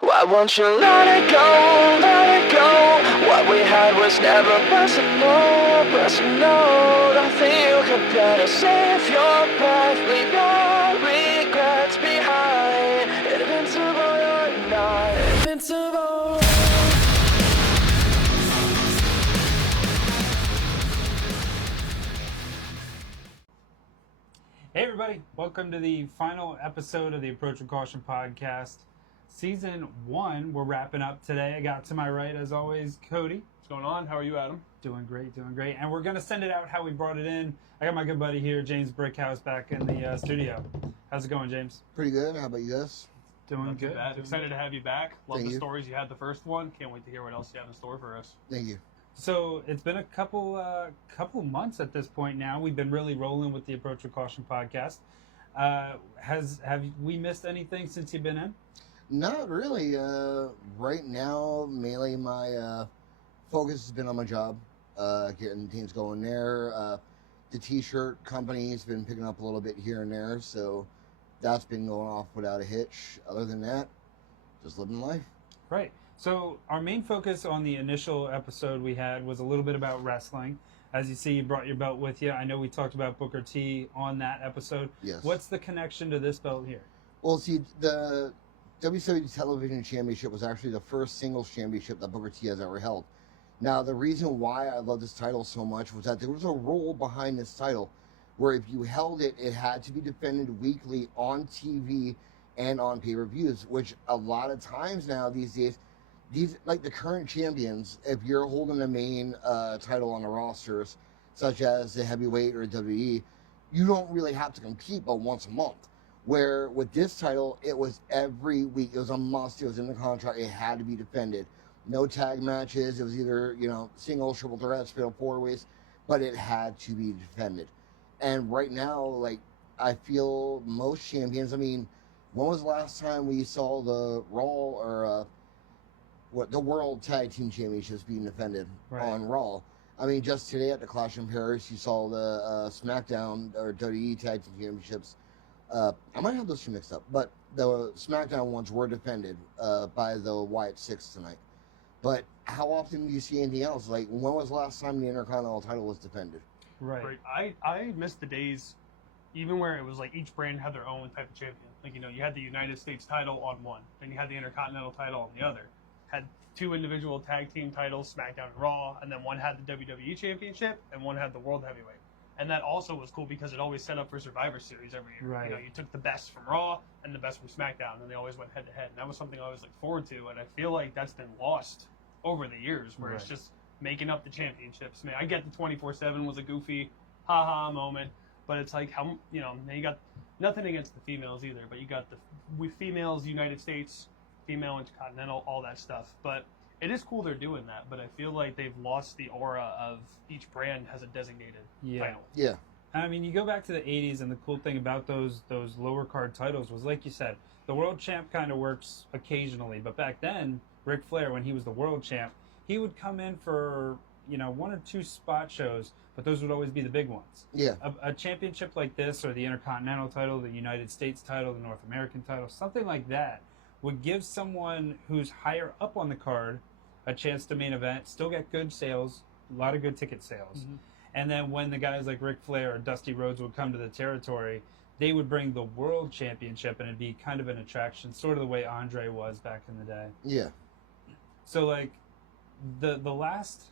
Why won't you let it go, let it go? What we had was never personal, personal. Nothing you could better save your breath, leave your regrets behind. Invincible, you're not invincible. Hey everybody, welcome to the final episode of the Approach with Caution podcast. Season 1, we're wrapping up today. I got to my right, as always, Cody. What's going on? How are you, Adam? Doing great. And we're going to send it out how we brought it in. I got my good buddy here, James Brickhouse, back in the studio. How's it going, James? Pretty good. How about you guys? Doing Not too good. bad. Excited to have you back. Love Thank the you. stories you had the first one. Can't wait to hear what else you have in store for us. Thank you. So it's been a couple months at this point now. We've been really rolling with the Approach with Caution podcast. Have we missed anything since you've been in? Not really. Right now, mainly my focus has been on my job, getting teams going there. The t-shirt company's been picking up a little bit here and there, so that's been going off without a hitch. Other than that, just living life. Right. So our main focus on the initial episode we had was a little bit about wrestling. As you see, you brought your belt with you. I know we talked about Booker T on that episode. Yes. What's the connection to this belt here? Well, see, the WWE Television Championship was actually the first singles championship that Booker T has ever held. Now, the reason why I love this title so much was that there was a rule behind this title where if you held it, it had to be defended weekly on TV and on pay-per-views, which a lot of times now these days, like the current champions, if you're holding the main title on the rosters, such as the heavyweight or WWE, you don't really have to compete but once a month. Where with this title, it was every week. It was a must. It was in the contract. It had to be defended. No tag matches. It was either, singles, triple threats, fatal four ways, but it had to be defended. And right now, like, I feel most champions, I mean, when was the last time we saw the Raw or the World Tag Team Championships being defended on Raw? I mean, just today at the Clash in Paris, you saw the SmackDown or WWE Tag Team Championships. I might have those two mixed up, but the SmackDown ones were defended by the Wyatt Six tonight. But how often do you see anything else? Like, when was the last time the Intercontinental title was defended? Right. I missed the days, even where it was like each brand had their own type of champion. Like, you had the United States title on one, then you had the Intercontinental title on the other. Had two individual tag team titles, SmackDown and Raw, and then one had the WWE Championship and one had the World Heavyweight. And that also was cool because it always set up for Survivor Series every year. Right. You took the best from Raw and the best from SmackDown, and they always went head to head. And that was something I always looked forward to. And I feel like that's been lost over the years, where it's just making up the championships. I mean, I get the 24/7 was a goofy, ha moment, but it's like how you got nothing against the females either, but you got with females United States, female Intercontinental, all that stuff. But it is cool they're doing that, but I feel like they've lost the aura of each brand has a designated title. Yeah. I mean, you go back to the 80s, and the cool thing about those lower card titles was, like you said, the world champ kind of works occasionally, but back then, Ric Flair, when he was the world champ, he would come in for, one or two spot shows, but those would always be the big ones. Yeah. A championship like this, or the Intercontinental title, the United States title, the North American title, something like that, would give someone who's higher up on the card a chance to main event, still get good sales, a lot of good ticket sales. Mm-hmm. And then when the guys like Ric Flair or Dusty Rhodes would come to the territory, they would bring the world championship, and it'd be kind of an attraction, sort of the way Andre was back in the day. Yeah. So, like, the last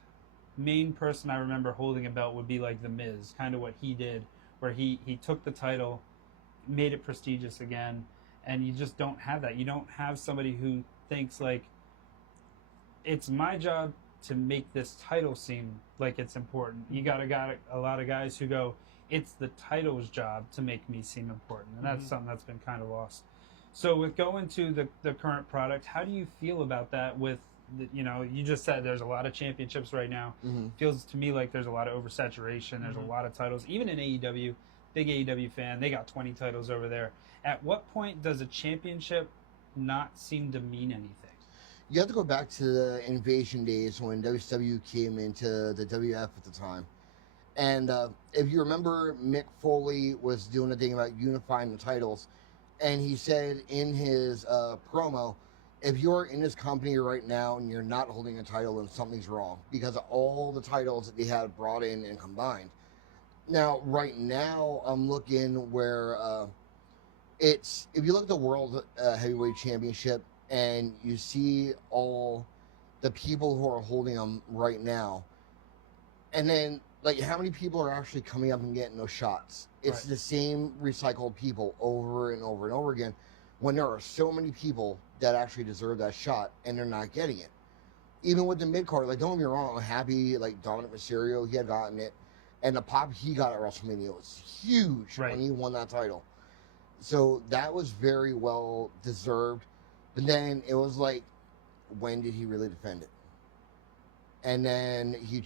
main person I remember holding a belt would be like The Miz, kind of what he did, where he took the title, made it prestigious again, and you just don't have that. You don't have somebody who thinks, like, it's my job to make this title seem like it's important. You got a lot of guys who go, it's the title's job to make me seem important, and that's something that's been kind of lost. So with going to the current product, how do you feel about that? With you just said there's a lot of championships right now. Mm-hmm. Feels to me like there's a lot of oversaturation. There's a lot of titles, even in AEW. Big AEW fan, they got 20 titles over there. At what point does a championship not seem to mean anything? You have to go back to the Invasion days when WCW came into the WF at the time. And if you remember, Mick Foley was doing a thing about unifying the titles. And he said in his promo, if you're in this company right now and you're not holding a title, then something's wrong because of all the titles that they had brought in and combined. Now, right now, I'm looking where it's, if you look at the World Heavyweight Championship and you see all the people who are holding them right now, and then like how many people are actually coming up and getting those shots? It's Right. the same recycled people over and over and over again, when there are so many people that actually deserve that shot and they're not getting it. Even with the mid card, like don't get me wrong, I'm happy like Dominic Mysterio, he had gotten it, and the pop he got at WrestleMania was huge Right. when he won that title. So that was very well deserved. But then it was like, when did he really defend it? And then he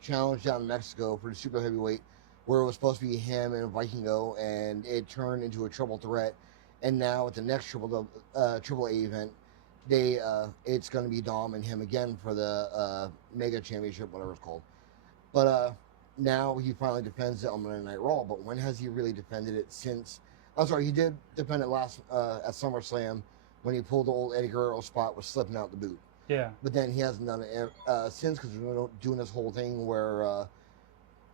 challenged down in Mexico for the super heavyweight, where it was supposed to be him and Vikingo, and it turned into a triple threat. And now at the next triple A event, it's going to be Dom and him again for the Mega Championship, whatever it's called. But now he finally defends it on Monday Night Raw. But when has he really defended it since? I'm sorry, he did defend it last at SummerSlam when he pulled the old Eddie Guerrero spot with slipping out the boot. Yeah. But then he hasn't done it since, because we're doing this whole thing where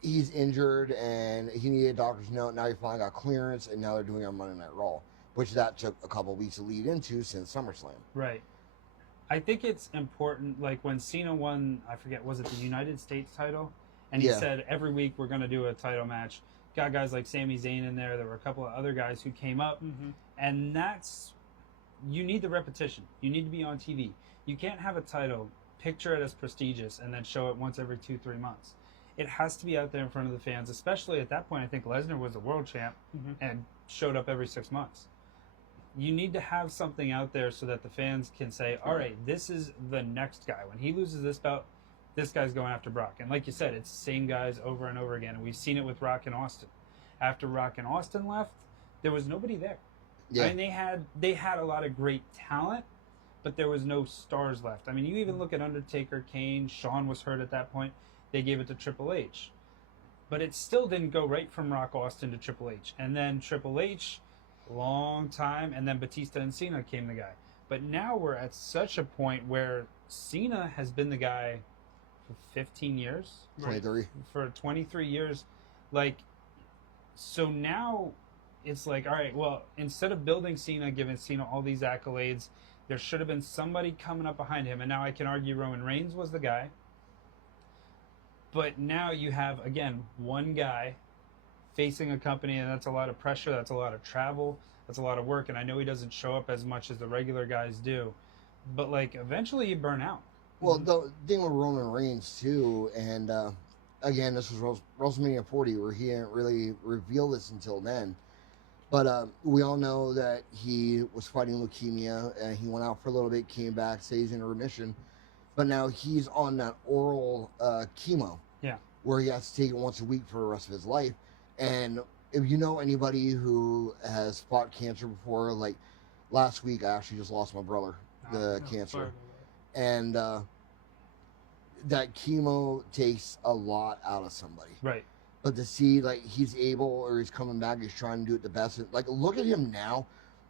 he's injured and he needed a doctor's note. Now he finally got clearance, and now they're doing it on Monday Night Raw, which that took a couple of weeks to lead into since SummerSlam. Right. I think it's important, like when Cena won, I forget, was it the United States title? And he Yeah. said, every week we're going to do a title match. Got guys like Sami Zayn in there. There were a couple of other guys who came up. Mm-hmm. And that's, you need the repetition. You need to be on TV. You can't have a title, picture it as prestigious, and then show it once every 2-3 months. It has to be out there in front of the fans, especially at that point. I think Lesnar was the world champ Mm-hmm. and showed up every 6 months. You need to have something out there so that the fans can say, all right, this is the next guy. When he loses this belt, this guy's going after Brock. And like you said, it's the same guys over and over again. And we've seen it with Rock and Austin. After Rock and Austin left, there was nobody there. Yeah. I mean, they had a lot of great talent, but there was no stars left. I mean, you even look at Undertaker, Kane, Shawn was hurt at that point. They gave it to Triple H. But it still didn't go right from Rock Austin to Triple H. And then Triple H, long time, and then Batista and Cena came the guy. But now we're at such a point where Cena has been the guy for 15 years. 23. For 23 years. Like, so now it's like, all right, well, instead of building Cena, giving Cena all these accolades, there should have been somebody coming up behind him. And now I can argue Roman Reigns was the guy. But now you have, again, one guy facing a company, and that's a lot of pressure, that's a lot of travel, that's a lot of work. And I know he doesn't show up as much as the regular guys do. But, like, eventually you burn out. Well, the thing with Roman Reigns, too, and again, this was WrestleMania 40, where he didn't really reveal this until then. But we all know that he was fighting leukemia, and he went out for a little bit, came back, said he's in remission. But now he's on that oral chemo, Yeah. where he has to take it once a week for the rest of his life. And if you know anybody who has fought cancer before, like last week, I actually just lost my brother, the cancer. And that chemo takes a lot out of somebody. Right. But to see, like, he's able, or he's coming back, he's trying to do it the best. Like, look at him now.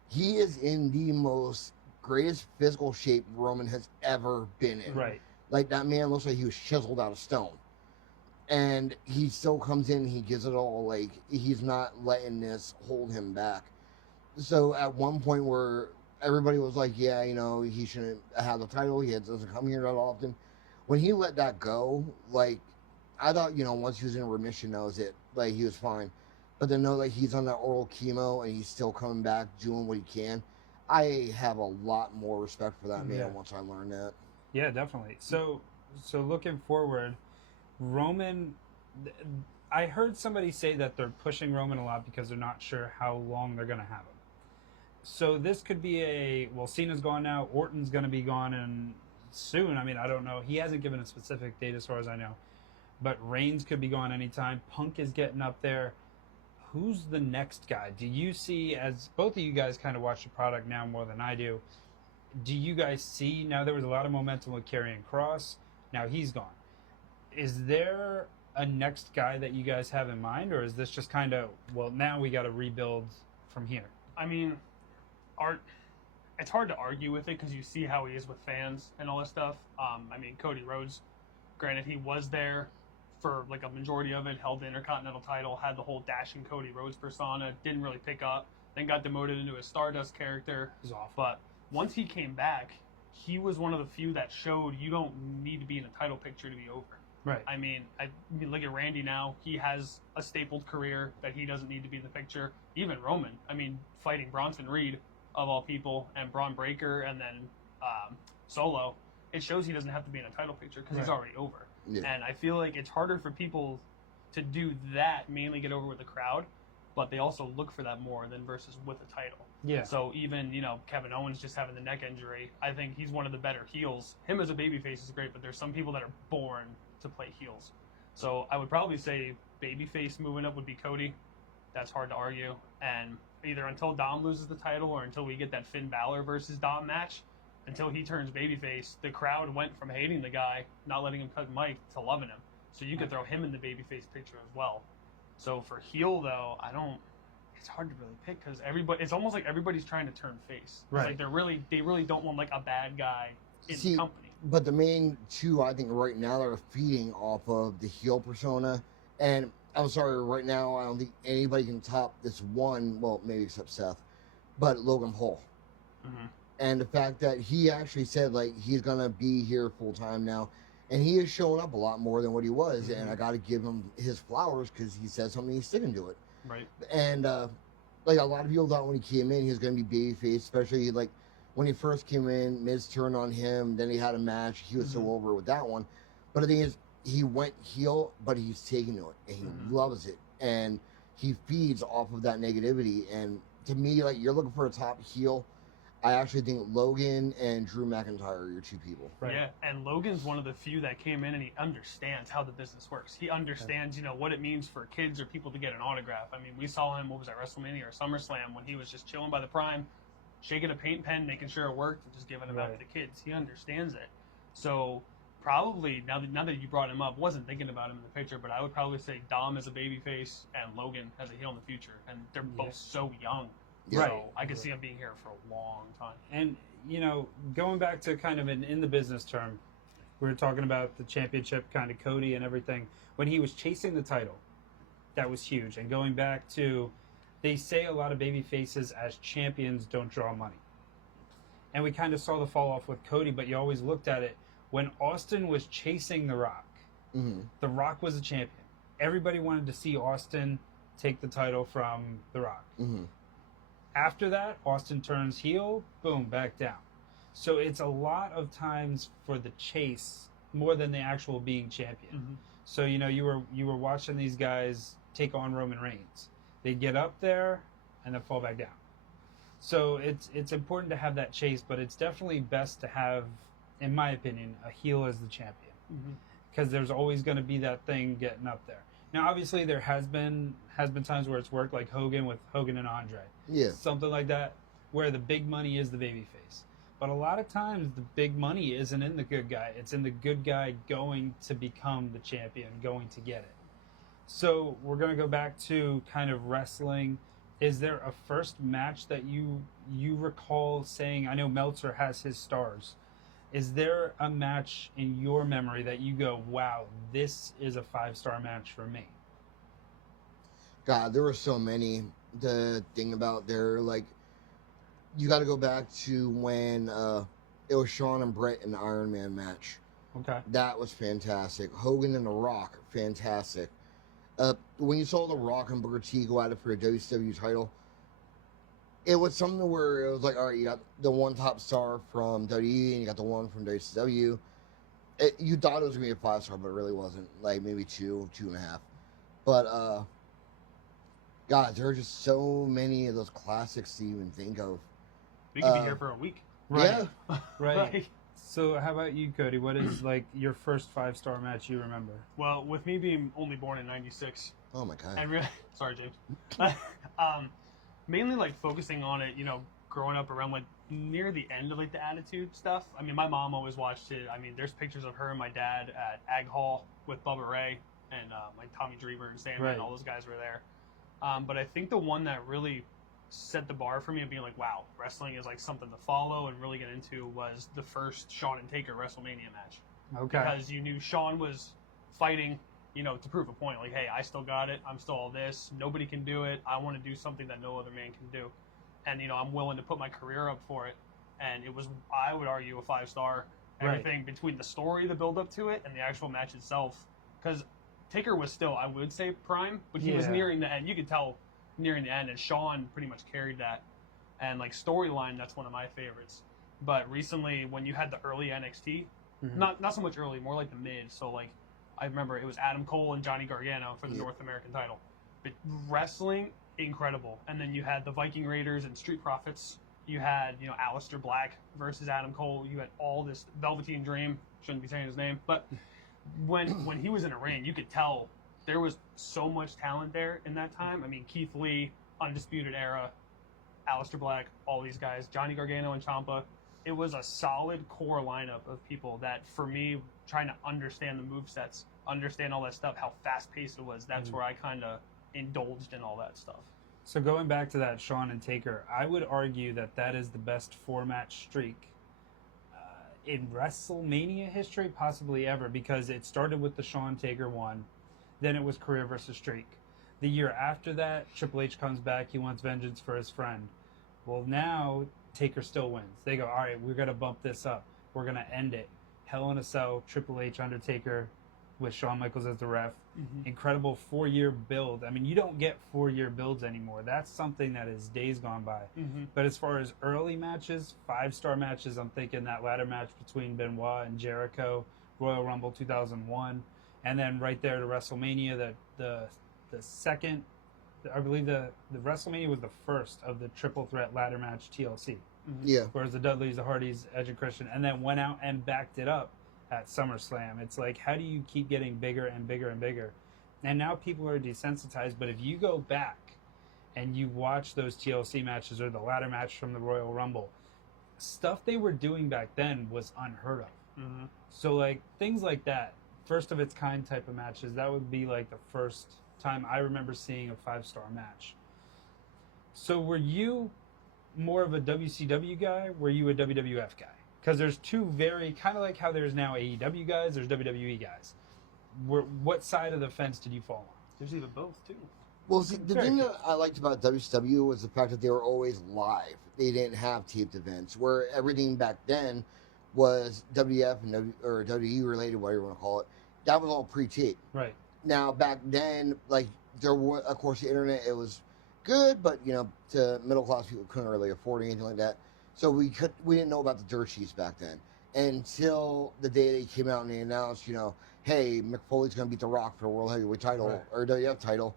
He is in the most greatest physical shape Roman has ever been in. Right. Like, that man looks like he was chiseled out of stone. And he still comes in, he gives it all. Like, he's not letting this hold him back. So at one point where everybody was like, yeah, you know, he shouldn't have the title, he doesn't come here that often. When he let that go, like, I thought, you know, once he was in remission, that was it. Like, he was fine. But then know that he's on that oral chemo and he's still coming back, doing what he can. I have a lot more respect for that man once I learned that. Yeah, definitely. So looking forward, Roman, I heard somebody say that they're pushing Roman a lot because they're not sure how long they're going to have him. So this could be Cena's gone now, Orton's going to be gone and soon. I mean, I don't know. He hasn't given a specific date as far as I know. But Reigns could be gone anytime. Punk is getting up there. Who's the next guy? Do you see, as both of you guys kind of watch the product now more than I do, do you guys see, now there was a lot of momentum with Karrion Kross, now he's gone. Is there a next guy that you guys have in mind, or is this just kind of, well, now we got to rebuild from here? I mean, it's hard to argue with it because you see how he is with fans and all this stuff. I mean, Cody Rhodes, granted, he was there for like a majority of it, held the Intercontinental title, had the whole dashing Cody Rhodes persona, didn't really pick up, then got demoted into a Stardust character. It was awful. But once he came back, he was one of the few that showed you don't need to be in a title picture to be over. Right. I mean, look at Randy now. He has a stapled career that he doesn't need to be in the picture. Even Roman. I mean, fighting Bronson Reed, of all people, and Braun Breaker, and then Solo. It shows he doesn't have to be in a title picture because he's already over. Yeah. And I feel like it's harder for people to do that, mainly get over with the crowd, but they also look for that more than versus with a title. Yeah. So even, Kevin Owens just having the neck injury, I think he's one of the better heels. Him as a babyface is great, but there's some people that are born to play heels. So I would probably say babyface moving up would be Cody. That's hard to argue. And either until Dom loses the title or until we get that Finn Balor versus Dom match, until he turns babyface, the crowd went from hating the guy, not letting him cut Mike, to loving him. So you could throw him in the babyface picture as well. So for heel, though, it's hard to really pick because it's almost like everybody's trying to turn face. Right. It's like they really don't want like a bad guy in the company. But the main two, I think, right now that are feeding off of the heel persona, and I'm sorry, right now, I don't think anybody can top this one, well, maybe except Seth, but Logan Paul. Mm-hmm. And the fact that he actually said, like, he's going to be here full time now, and he is showing up a lot more than what he was, and I got to give him his flowers because he said something, he's sticking to it. Right. And, like, a lot of people thought when he came in, he was going to be babyface, especially, like, when he first came in, Miz turned on him, then he had a match, he was so over with that one. But the thing is, he went heel, but he's taking to it, and he loves it, and he feeds off of that negativity. And to me, like, you're looking for a top heel, I actually think Logan and Drew McIntyre are your two people. Right. Yeah, and Logan's one of the few that came in and he understands how the business works. He understands, what it means for kids or people to get an autograph. I mean, we saw him, what was that, WrestleMania or SummerSlam, when he was just chilling by the Prime, shaking a paint pen, making sure it worked, and just giving it out to the kids. He understands it. So probably, now that you brought him up, wasn't thinking about him in the picture, but I would probably say Dom as a babyface and Logan as a heel in the future. And they're both so young. Yeah. So I could see him being here for a long time. And, going back to kind of in the business term, we were talking about the championship, kind of Cody and everything. When he was chasing the title, that was huge. And going back to, they say a lot of baby faces as champions don't draw money. And we kind of saw the fall off with Cody, but you always looked at it. When Austin was chasing The Rock, The Rock was a champion. Everybody wanted to see Austin take the title from The Rock. After that, Austin turns heel, boom, back down. So it's a lot of times for the chase more than the actual being champion. So you were watching these guys take on Roman Reigns. They'd get up there and then fall back down. So it's important to have that chase, but it's definitely best to have, in my opinion, a heel as the champion, because there's always going to be that thing getting up there. Now, obviously, there has been times where it's worked, like Hogan with Hogan and Andre. Yeah. Something like that, where the big money is the babyface. But a lot of times, the big money isn't in the good guy. It's in the good guy going to become the champion, going to get it. So we're going to go back to kind of wrestling. Is there a first match that you recall saying, I know Meltzer has his stars. Is there a match in your memory that you go, wow, this is a 5-star match for me? God, there were so many. The thing about there, like, you got to go back to when it was Shawn and Brett in the Iron Man match. Okay. That was fantastic. Hogan and The Rock, fantastic. When you saw The Rock and Booker T go at it for a WCW title, it was something where it was like, all right, you got the one top star from WWE and you got the one from WCW. You thought it was going to be a 5-star, but it really wasn't. Like maybe 2.5. But, God, there are just so many of those classics to even think of. We could be here for a week. Right. Yeah. Right. So how about you, Cody? What is like your first 5-star match you remember? Well, with me being only born in '96, Oh, my God. and really, sorry, James. Mainly like focusing on it, growing up around like near the end of like the Attitude stuff. I mean, my mom always watched it. I mean, there's pictures of her and my dad at Ag Hall with Bubba Ray and like Tommy Dreamer and Sandman. Right. And all those guys were there. But I think the one that really set the bar for me of being like, wow, wrestling is like something to follow and really get into was the first Shawn and Taker WrestleMania match. Okay. Because you knew Shawn was fighting, you know, to prove a point. Like, hey, I still got it. I'm still all this. Nobody can do it. I want to do something that no other man can do. And, you know, I'm willing to put my career up for it. And it was, I would argue, a 5-star. Everything between the story, the build up to it, and the actual match itself. Because Taker was still, I would say, prime, but he was nearing the end. You could tell nearing the end, and Shawn pretty much carried that. And, like, storyline, that's one of my favorites. But recently, when you had the early NXT, not so much early, more like the mid. So, like, I remember it was Adam Cole and Johnny Gargano for the North American title. But wrestling, incredible. And then you had the Viking Raiders and Street Profits. You had, you know, Aleister Black versus Adam Cole. You had all this Velveteen Dream. Shouldn't be saying his name. But when he was in a ring, you could tell there was so much talent there in that time. I mean, Keith Lee, Undisputed Era, Aleister Black, all these guys, Johnny Gargano and Ciampa. It was a solid core lineup of people that, for me, trying to understand the movesets, understand all that stuff, how fast-paced it was, that's where I kind of indulged in all that stuff. So going back to that Shawn and Taker, I would argue that that is the best 4-match streak in WrestleMania history, possibly ever, because it started with the Shawn Taker one, then it was career versus streak. The year after that, Triple H comes back, he wants vengeance for his friend. Well, now Taker still wins. They go, all right, we're going to bump this up. We're going to end it. Hell in a Cell, Triple H, Undertaker, with Shawn Michaels as the ref. Incredible 4-year build. I mean, you don't get 4-year builds anymore. That's something that is days gone by. But as far as early matches, 5-star matches, I'm thinking that ladder match between Benoit and Jericho, Royal Rumble 2001, and then right there to WrestleMania, that the second, I believe the WrestleMania was the first of the triple threat ladder match TLC. Yeah. Whereas the Dudleys, the Hardys, Edge and Christian, and then went out and backed it up at SummerSlam. It's like, how do you keep getting bigger and bigger and bigger? And now people are desensitized, but if you go back and you watch those TLC matches or the ladder match from the Royal Rumble, stuff they were doing back then was unheard of. So, like, things like that, first of its kind type of matches, that would be like the first time I remember seeing a 5-star match. So were you more of a WCW guy? Were you a WWF guy? Because there's two very, kind of like how there's now AEW guys, there's WWE guys. What side of the fence did you fall on? There's even both, too. Well, see, the thing that I liked about WCW was the fact that they were always live. They didn't have taped events, where everything back then was WF and or WWE related, whatever you want to call it. That was all pre-taped. Right. Now, back then, like, there was, of course, the internet, it was good, but, you know, to middle-class people couldn't really afford anything like that. So we didn't know about the dirt sheets back then until the day they came out and they announced, you know, hey, Mick Foley's going to beat The Rock for the World Heavyweight title or WWF title,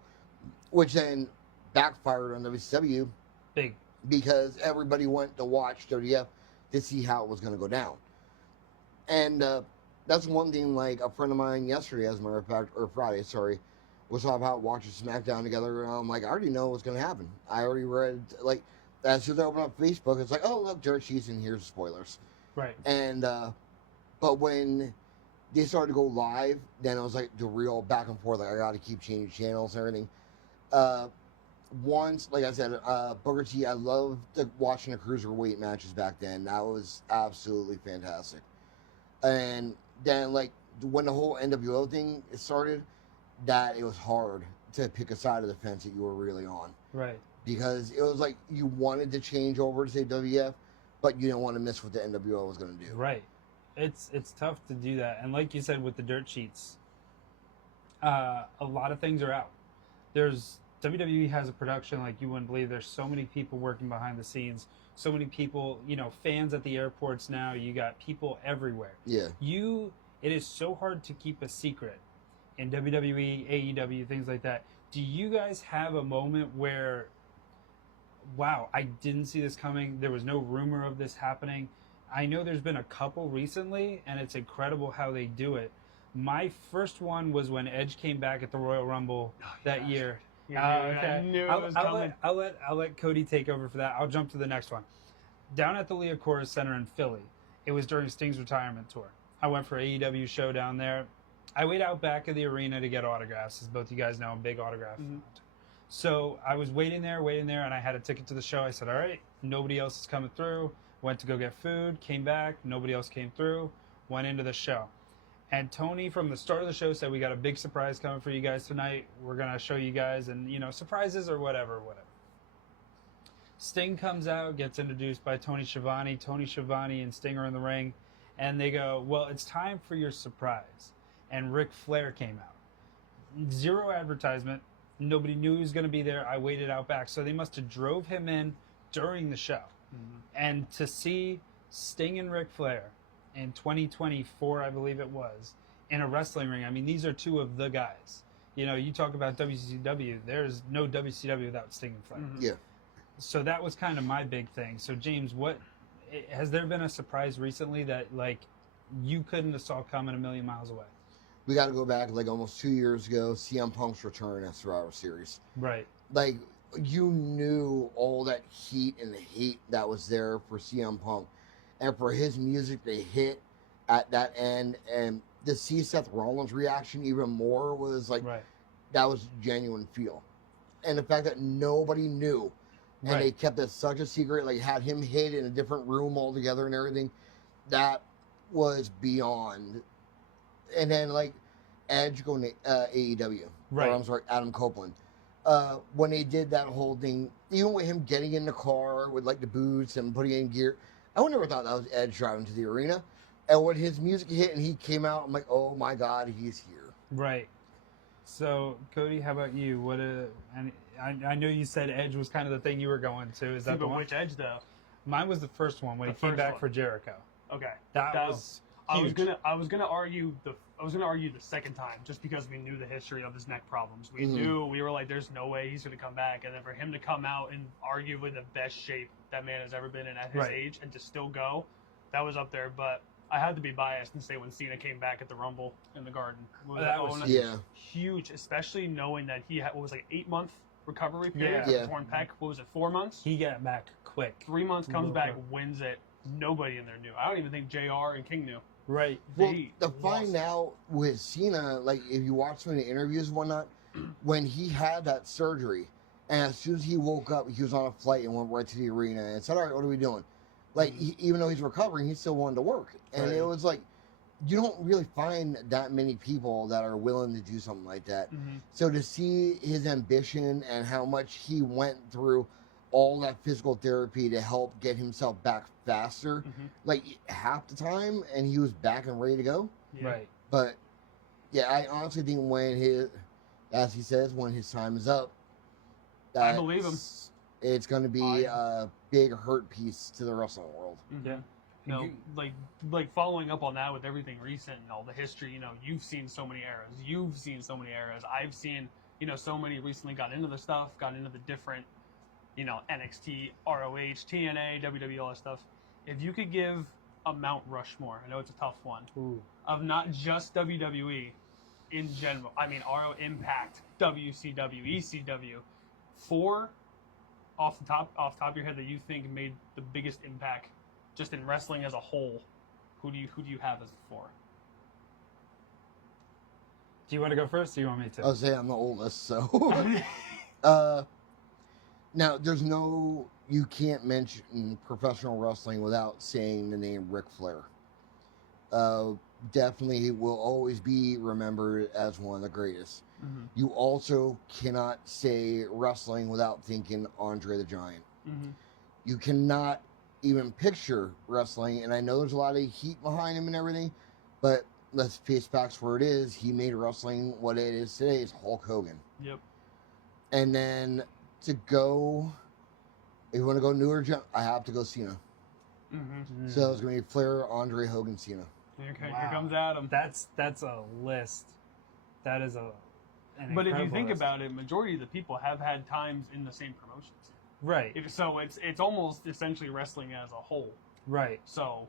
which then backfired on WCW. Big. Because everybody went to watch WWF to see how it was going to go down. And that's one thing, like, a friend of mine yesterday, as a matter of fact, or Friday, sorry, was talking about watching SmackDown together, and I'm like, I already know what's going to happen. I already read, like, as soon as I open up Facebook, it's like, oh, look, dirt sheets, and here's the spoilers. Right. And, but when they started to go live, then it was like the real back and forth, like, I got to keep changing channels and everything. Once, like I said, Booker T, I loved watching the cruiserweight matches back then. That was absolutely fantastic. And then, like, when the whole NWO thing started, that it was hard to pick a side of the fence that you were really on. Right. Because it was like you wanted to change over to, say, WF, but you didn't want to miss what the NWO was going to do. Right. It's tough to do that. And like you said with the dirt sheets, a lot of things are out. WWE has a production like you wouldn't believe. There's so many people working behind the scenes. So many people, you know, fans at the airports now. You got people everywhere. Yeah. It is so hard to keep a secret in WWE, AEW, things like that. Do you guys have a moment where, wow, I didn't see this coming. There was no rumor of this happening. I know there's been a couple recently, and it's incredible how they do it. My first one was when Edge came back at the Royal Rumble that year. Okay. Okay. I knew it was coming. I'll let Cody take over for that. I'll jump to the next one. Down at the Liacouras Center in Philly, it was during Sting's retirement tour. I went for AEW show down there. I wait out back of the arena to get autographs, as both you guys know, I'm a big autograph. So I was waiting there, and I had a ticket to the show. I said, all right, nobody else is coming through. Went to go get food, came back, nobody else came through, went into the show. And Tony, from the start of the show, said, we got a big surprise coming for you guys tonight. We're going to show you guys, and, surprises or whatever. Sting comes out, gets introduced by Tony Schiavone. Tony Schiavone and Sting are in the ring, and they go, well, it's time for your surprise. And Ric Flair came out. Zero advertisement. Nobody knew he was going to be there. I waited out back. So they must have drove him in during the show. Mm-hmm. And to see Sting and Ric Flair in 2024, I believe it was, in a wrestling ring, I mean, these are two of the guys. You talk about WCW, there's no WCW without Sting and Flair. Mm-hmm. Yeah. So that was kind of my big thing. So James, has there been a surprise recently that you couldn't have saw coming a million miles away? We got to go back almost 2 years ago, CM Punk's return at Survivor Series. Right. You knew all that heat and the hate that was there for CM Punk, and for his music to hit at that end, and to see Seth Rollins' reaction even more was right. That was genuine feel, and the fact that nobody knew. And they kept it such a secret, had him hid in a different room altogether and everything. That was beyond. And then, Edge going to AEW. Right. Or, I'm sorry, Adam Copeland. When they did that whole thing, even with him getting in the car with, the boots and putting in gear, I would never thought that was Edge driving to the arena. And when his music hit and he came out, I'm like, oh, my God, he's here. Right. So, Cody, how about you? I know you said Edge was kind of the thing you were going to. Is that the one? Which Edge, though? Mine was the first one when he came back for Jericho. Okay, that was huge. I was gonna argue the second time just because we knew the history of his neck problems. We knew, we were like, there's no way he's gonna come back, and then for him to come out in arguably the best shape that man has ever been in at his age and to still go, that was up there. But I had to be biased and say when Cena came back at the Rumble in the Garden, that was huge, especially knowing that he had 8-month recovery period. Yeah. Torn pec. What was it? 4 months. He got back quick. 3 months, comes back, wins it. Nobody in there knew. I don't even think JR and King knew. Right. Well, the find out with Cena, if you watch some of the interviews and whatnot, when he had that surgery, and as soon as he woke up, he was on a flight and went right to the arena and said, all right, what are we doing? Even though he's recovering, he still wanted to work. And it was you don't really find that many people that are willing to do something like that. Mm-hmm. So to see his ambition and how much he went through all that physical therapy to help get himself back faster, half the time, and he was back and ready to go. Yeah. Right. But, yeah, I honestly think as he says, when his time is up, I believe him. It's going to be a big hurt piece to the wrestling world. Mm-hmm. Yeah. Following up on that with everything recent and all the history, you've seen so many eras. I've seen, so many recently got into the stuff, got into the different, NXT, ROH, TNA, WWE, all that stuff. If you could give a Mount Rushmore, I know it's a tough one, of not just WWE in general, I mean, RO Impact, WCW, ECW, 4 off the top of your head that you think made the biggest impact just in wrestling as a whole, who do you have as 4? Do you want to go first, or do you want me to? I'll say I'm the oldest, so. Now, you can't mention professional wrestling without saying the name Ric Flair. Definitely will always be remembered as one of the greatest. Mm-hmm. You also cannot say wrestling without thinking Andre the Giant. Mm-hmm. You cannot even picture wrestling, and I know there's a lot of heat behind him and everything, but let's face facts where it is. He made wrestling what it is today. It's Hulk Hogan. Yep. And then to go, if you want to go newer, I have to go Cena. Mm-hmm. So it's going to be Flair, Andre, Hogan, Cena. Okay, Here comes Adam. That's a list. That is But if you think about it, majority of the people have had times in the same promotions. Right. So it's almost essentially wrestling as a whole. Right. So,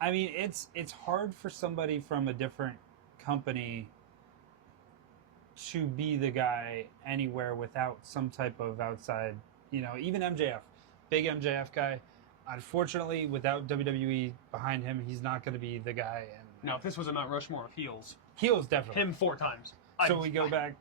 I mean, it's hard for somebody from a different company to be the guy anywhere without some type of outside, even MJF, big MJF guy. Unfortunately, without WWE behind him, he's not going to be the guy. And if this was a Mount Rushmore of heels, definitely him 4 times. So we go back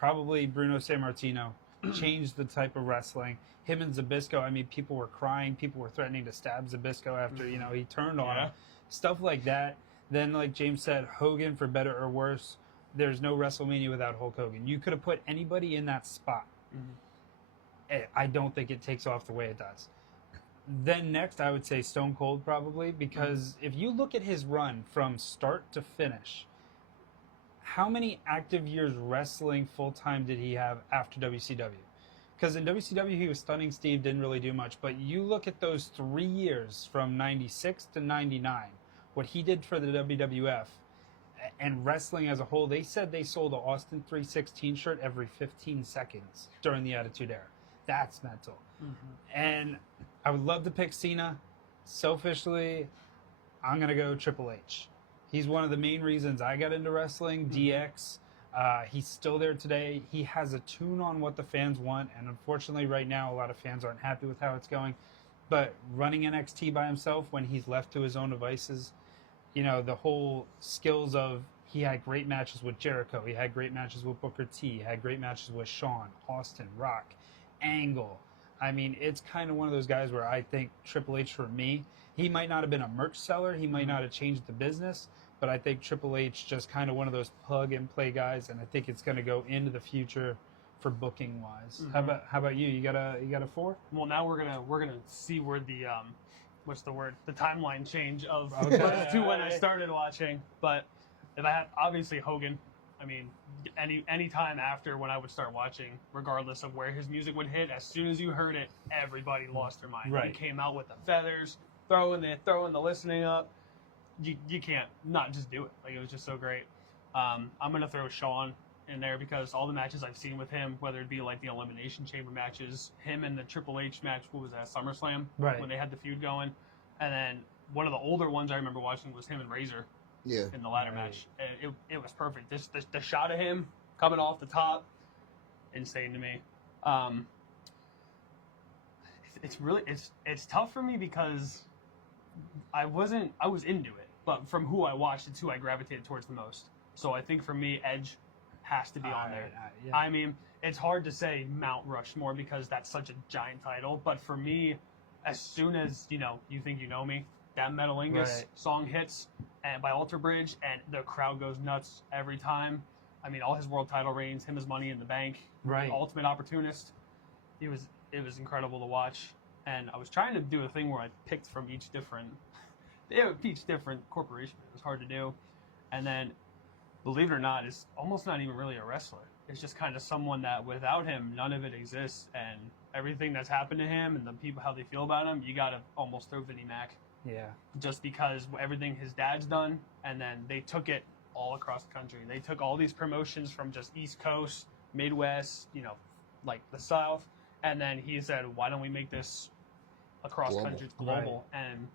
probably Bruno Sammartino changed the type of wrestling. Him and Zbyszko, I mean, people were crying. People were threatening to stab Zbyszko after, he turned on him. Stuff like that. Then, like James said, Hogan, for better or worse, there's no WrestleMania without Hulk Hogan. You could have put anybody in that spot. I don't think it takes off the way it does. Then next, I would say Stone Cold probably, because if you look at his run from start to finish, how many active years wrestling full-time did he have after WCW? Because in WCW, he was Stunning Steve, didn't really do much. But you look at those 3 years from 96 to 99, what he did for the WWF and wrestling as a whole, they said they sold an Austin 316 shirt every 15 seconds during the Attitude Era. That's mental. And I would love to pick Cena. Selfishly, I'm going to go Triple H. He's one of the main reasons I got into wrestling. DX, he's still there today. He has a tune on what the fans want, and unfortunately right now a lot of fans aren't happy with how it's going. But running NXT by himself when he's left to his own devices, the whole skills of, he had great matches with Jericho, he had great matches with Booker T, he had great matches with Shawn, Austin, Rock, Angle. I mean, it's kind of one of those guys where I think Triple H, for me, he might not have been a merch seller, he might not have changed the business, but I think Triple H just kind of one of those plug and play guys, and I think it's going to go into the future for booking wise. How about you? You got a 4? Well, now we're gonna see where the what's the word? The timeline change of to when I started watching. But if I had, obviously Hogan. I mean, any time after when I would start watching, regardless of where his music would hit, as soon as you heard it, everybody lost their mind. Right. He came out with the feathers, throwing the listening up. You can't not just do it. Like, it was just so great. I'm gonna throw Shawn in there because all the matches I've seen with him, whether it be like the Elimination Chamber matches, him and the Triple H match, what was that, SummerSlam, when they had the feud going, and then one of the older ones I remember watching was him and Razor. In the ladder match, and it was perfect. The shot of him coming off the top, insane to me. It's tough for me because I was into it, but from who I watched, it's who I gravitated towards the most. So I think for me, Edge has to be on there. I mean, it's hard to say Mount Rushmore because that's such a giant title, but for me, as soon as you think you know me, that Metalingus song hits and by Alter Bridge, and the crowd goes nuts every time. I mean, all his world title reigns, him as Money in the Bank, Ultimate Opportunist. It was incredible to watch. And I was trying to do a thing where I picked from each different corporation. It was hard to do. And then, believe it or not, it's almost not even really a wrestler. It's just kind of someone that without him, none of it exists. And everything that's happened to him and the people, how they feel about him, you got to almost throw Vinnie Mac. Yeah. Just because everything his dad's done, and then they took it all across the country. They took all these promotions from just East Coast, Midwest, like the South, and then he said, why don't we make this across country, global? And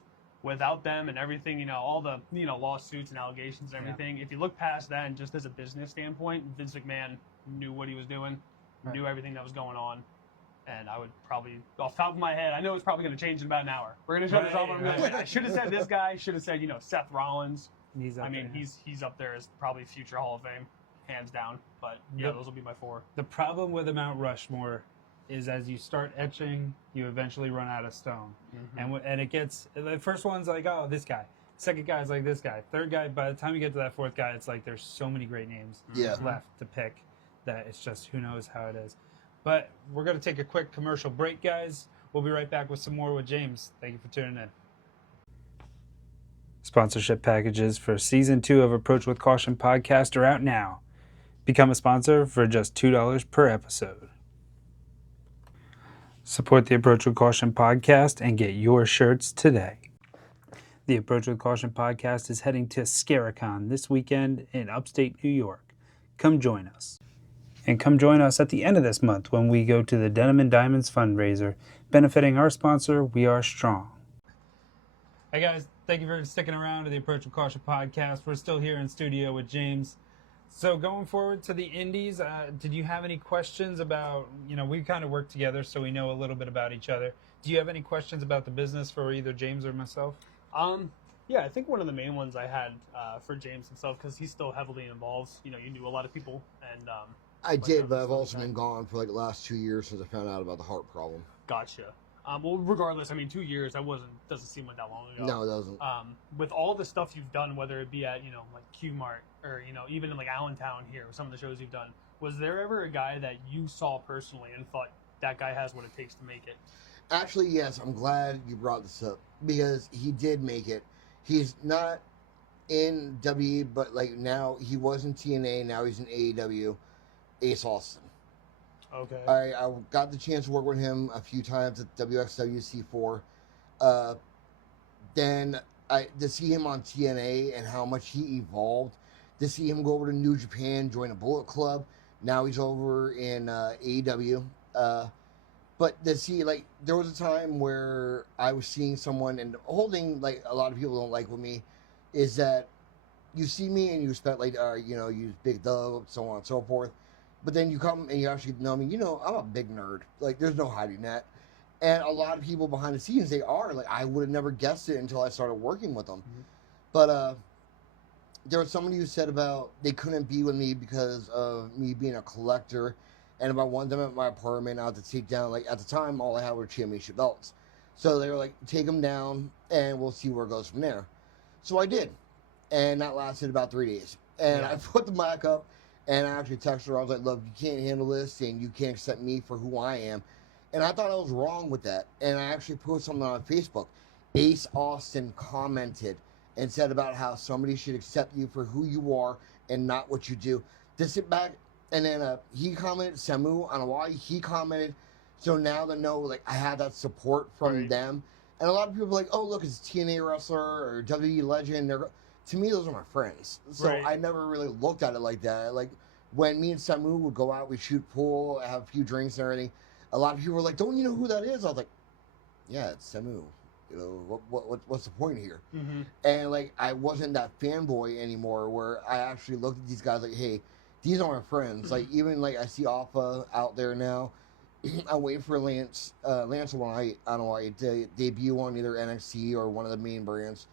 without them and everything, all the, lawsuits and allegations and everything, if you look past that and just as a business standpoint, Vince McMahon knew what he was doing, knew everything that was going on. And I would probably, off the top of my head, I know it's probably going to change in about an hour. We're going to shut this off. I should have said this guy. Should have said, Seth Rollins. He's up there as probably future Hall of Fame, hands down. But those will be my 4. The problem with the Mount Rushmore is as you start etching, you eventually run out of stone, and it gets, the first one's like, oh, this guy. Second guy's like this guy. Third guy. By the time you get to that fourth guy, it's like there's so many great names left to pick that it's just who knows how it is. But we're going to take a quick commercial break, guys. We'll be right back with some more with James. Thank you for tuning in. Sponsorship packages for Season 2 of Approach with Caution podcast are out now. Become a sponsor for just $2 per episode. Support the Approach with Caution podcast and get your shirts today. The Approach with Caution podcast is heading to Scaricon this weekend in upstate New York. Come join us. And come join us at the end of this month when we go to the Denim and Diamonds fundraiser, benefiting our sponsor, We Are Strong. Hey guys, thank you for sticking around to the Approach with Caution podcast. We're still here in studio with James. So going forward to the Indies, did you have any questions about, we kind of work together so we know a little bit about each other. Do you have any questions about the business for either James or myself? Yeah, I think one of the main ones I had for James himself, because he's still heavily involved. You knew a lot of people, and I did, but I've over also time? been gone for like the last 2 years since I found out about the heart problem. Gotcha. Well, regardless, I mean, 2 years, doesn't seem like that long ago. No, it doesn't. With all the stuff you've done, whether it be at, like Q-Mart or, even in like Allentown here, with some of the shows you've done, was there ever a guy that you saw personally and thought that guy has what it takes to make it? Actually, yes, I'm glad you brought this up because he did make it. He's not in WWE, but like now he was in TNA, now he's in AEW. Ace Austin. Okay. I got the chance to work with him a few times at WXWC4. Then to see him on TNA and how much he evolved, to see him go over to New Japan, join a Bullet Club. Now he's over in AEW. But to see, like, there was a time where I was seeing someone, and holding, like, a lot of people don't like with me, is that you see me and you expect, like, you big dog, so on and so forth. But then you come and you actually know me. I'm a big nerd. Like, there's no hiding that. And a lot of people behind the scenes, they are. Like, I would have never guessed it until I started working with them. Mm-hmm. But there was somebody who said about they couldn't be with me because of me being a collector. And if I wanted them at my apartment, I had to take down, like, at the time, all I had were championship belts. So they were like, take them down, and we'll see where it goes from there. So I did. And that lasted about 3 days. And I put the mic up, and I actually texted her. I was like, look, you can't handle this, and you can't accept me for who I am. And I thought I was wrong with that. And I actually put something on Facebook. Ace Austin commented and said about how somebody should accept you for who you are and not what you do. To sit back, and then he commented, Samu on Hawaii, he commented. So now they know, like, I had that support from them. And a lot of people are like, oh, look, it's a TNA wrestler or WWE legend. To me, those are my friends. So I never really looked at it like that. Like, when me and Samu would go out, we'd shoot pool, have a few drinks and everything. A lot of people were like, don't you know who that is? I was like, yeah, it's Samu. What's the point here? Mm-hmm. And, like, I wasn't that fanboy anymore where I actually looked at these guys like, hey, these are my friends. Like, even, like, I see Alpha out there now. I'm waiting for Lance White to debut on either NXT or one of the main brands.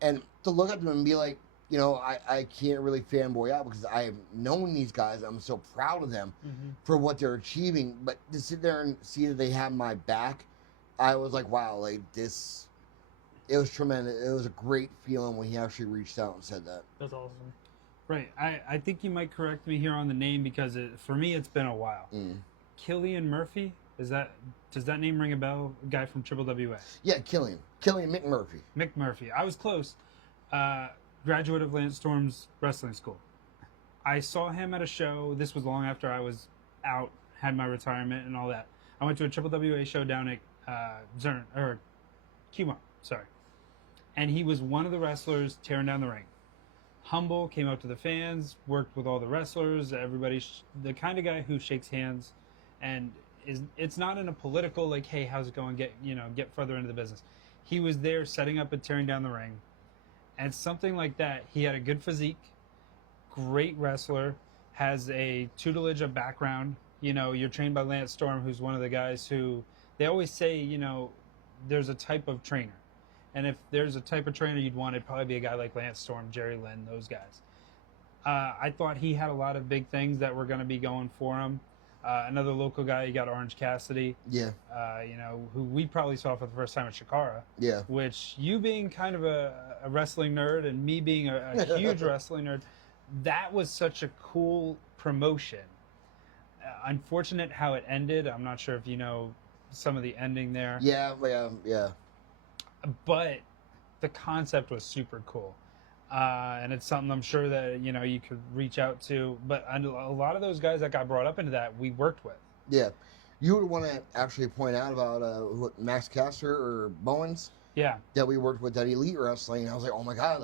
And to look at them and be like, I can't really fanboy out because I have known these guys. I'm so proud of them for what they're achieving. But to sit there and see that they have my back, I was like, wow, like this, it was tremendous. It was a great feeling when he actually reached out and said that. That's awesome. Right. I think you might correct me here on the name because for me, it's been a while. Killian Murphy? Does that name ring a bell? A guy from Triple WA? Yeah, Killian McMurphy. McMurphy. I was close. Graduate of Lance Storm's wrestling school. I saw him at a show. This was long after I was out, had my retirement and all that. I went to a Triple WA show down at Q-Mart, sorry. And he was one of the wrestlers tearing down the ring. Humble, came up to the fans, worked with all the wrestlers, everybody, the kind of guy who shakes hands and it's not in a political, like, hey, how's it going? Get further into the business. He was there setting up and tearing down the ring. And something like that, he had a good physique, great wrestler, has a tutelage of background. You're trained by Lance Storm, who's one of the guys who, they always say, there's a type of trainer. And if there's a type of trainer you'd want, it'd probably be a guy like Lance Storm, Jerry Lynn, those guys. I thought he had a lot of big things that were going to be going for him. Another local guy, you got Orange Cassidy. Yeah. Who we probably saw for the first time at Shikara. Yeah. Which, you being kind of a wrestling nerd and me being a huge wrestling nerd, that was such a cool promotion. Unfortunate how it ended. I'm not sure if you know some of the ending there. Yeah. But the concept was super cool. And it's something I'm sure that, you could reach out to. But a lot of those guys that got brought up into that, we worked with. Yeah. You would want to actually point out about Max Caster or Bowens. Yeah. That we worked with at Elite Wrestling. I was like, oh my God.